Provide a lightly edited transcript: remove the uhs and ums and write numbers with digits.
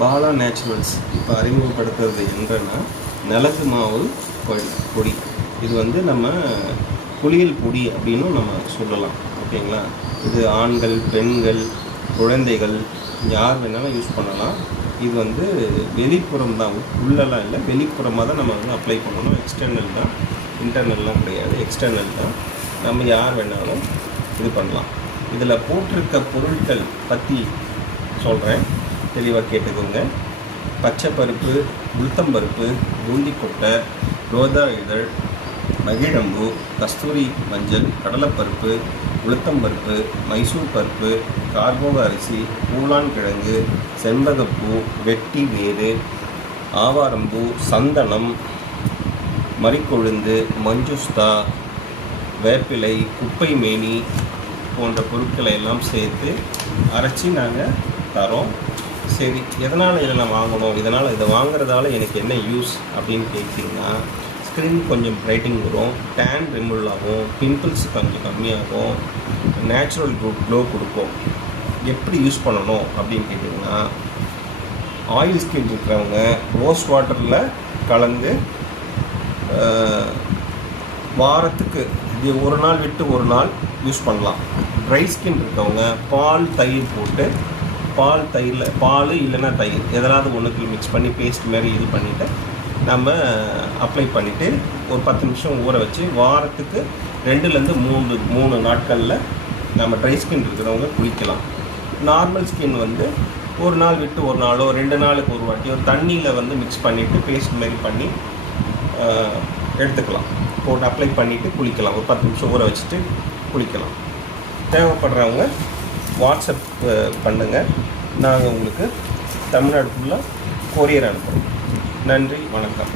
Bala naturals இப்போ அறிமுகப்படுத்துறது என்னன்னா மிளகு மாவு பொடி. இது வந்து நம்ம குளியல் பொடி அப்படின்னும் நம்ம சொல்லலாம். ஓகேங்களா? இது ஆண்கள், பெண்கள், குழந்தைகள் யார் வேணாலும் யூஸ் பண்ணலாம். இது வந்து வெளிப்புறம் தான், உள்ளெல்லாம் இல்லை, வெளிப்புறமாக தான் நம்ம வந்து அப்ளை பண்ணணும். எக்ஸ்டர்னல் தான், இன்டர்னல்லாம் கிடையாது, எக்ஸ்டர்னல் தான். நம்ம யார் வேணாலும் இது பண்ணலாம். இதில் போட்டிருக்க பொருட்கள் பற்றி சொல்கிறேன், தெளிவாக கேட்டுக்கோங்க. பச்சை பருப்பு, உளுத்தம்பருப்பு, பூந்திக்கொட்டை, ரோஜா இதழ், மகிழம்பு, கஸ்தூரி மஞ்சள், கடலைப்பருப்பு, உளுத்தம்பருப்பு, மைசூர் பருப்பு, கார்போக அரிசி, பூலான் கிழங்கு, செண்பகப்பூ, வெட்டி வேறு, ஆவாரம்பூ, சந்தனம், மறிக்கொழுந்து, மஞ்சுஸ்தா, வேப்பிலை, குப்பை மேனி போன்ற பொருட்களை எல்லாம் சேர்த்து அரைச்சி நாங்கள் தரோம். சரி, எதனால் இதை நான் வாங்கணும், இதை வாங்குறதால எனக்கு என்ன யூஸ் அப்படின்னு கேட்டிங்கன்னா, ஸ்கின் கொஞ்சம் பிரைட்டிங் வரும், டேன் ரிமூவ் ஆகும், பிம்பிள்ஸ் கொஞ்சம் கம்மியாகும், நேச்சுரல் க்ளோ கொடுக்கும். எப்படி யூஸ் பண்ணணும் அப்படின்னு கேட்டிங்கன்னா, ஆயில் ஸ்கின் இருக்கிறவங்க ரோஸ் வாட்டரில் கலந்து வாரத்துக்கு இது ஒரு நாள் விட்டு ஒரு நாள் யூஸ் பண்ணலாம். ட்ரை ஸ்கின் இருக்கவங்க பால் தயிர் போட்டு, பால் இல்லைன்னா தயிர் எதனாவது ஒன்றுக்கு மிக்ஸ் பண்ணி பேஸ்ட் மாதிரி இது பண்ணிவிட்டு நம்ம அப்ளை பண்ணிவிட்டு ஒரு 10 நிமிஷம் ஊற வச்சு வாரத்துக்கு 2லேருந்து 3 நாட்களில் நம்ம ட்ரை ஸ்கின் இருக்கிறவங்க குளிக்கலாம். நார்மல் ஸ்கின் வந்து ஒரு நாள் விட்டு ஒரு நாளோ 2 நாளுக்கு ஒரு வாட்டி ஒரு தண்ணியில் வந்து மிக்ஸ் பண்ணிவிட்டு பேஸ்ட் மாதிரி பண்ணி எடுத்துக்கலாம். போட்டு அப்ளை பண்ணிவிட்டு குளிக்கலாம். ஒரு 10 நிமிஷம் ஊற வச்சுட்டு குளிக்கலாம். தேவைப்படுறவங்க வாட்ஸ்அப் பண்ணுங்கள், நாங்கள் உங்களுக்கு தமிழ்நாடு ஃபுல்லாக கொரியர் அனுப்புகிறோம். நன்றி, வணக்கம்.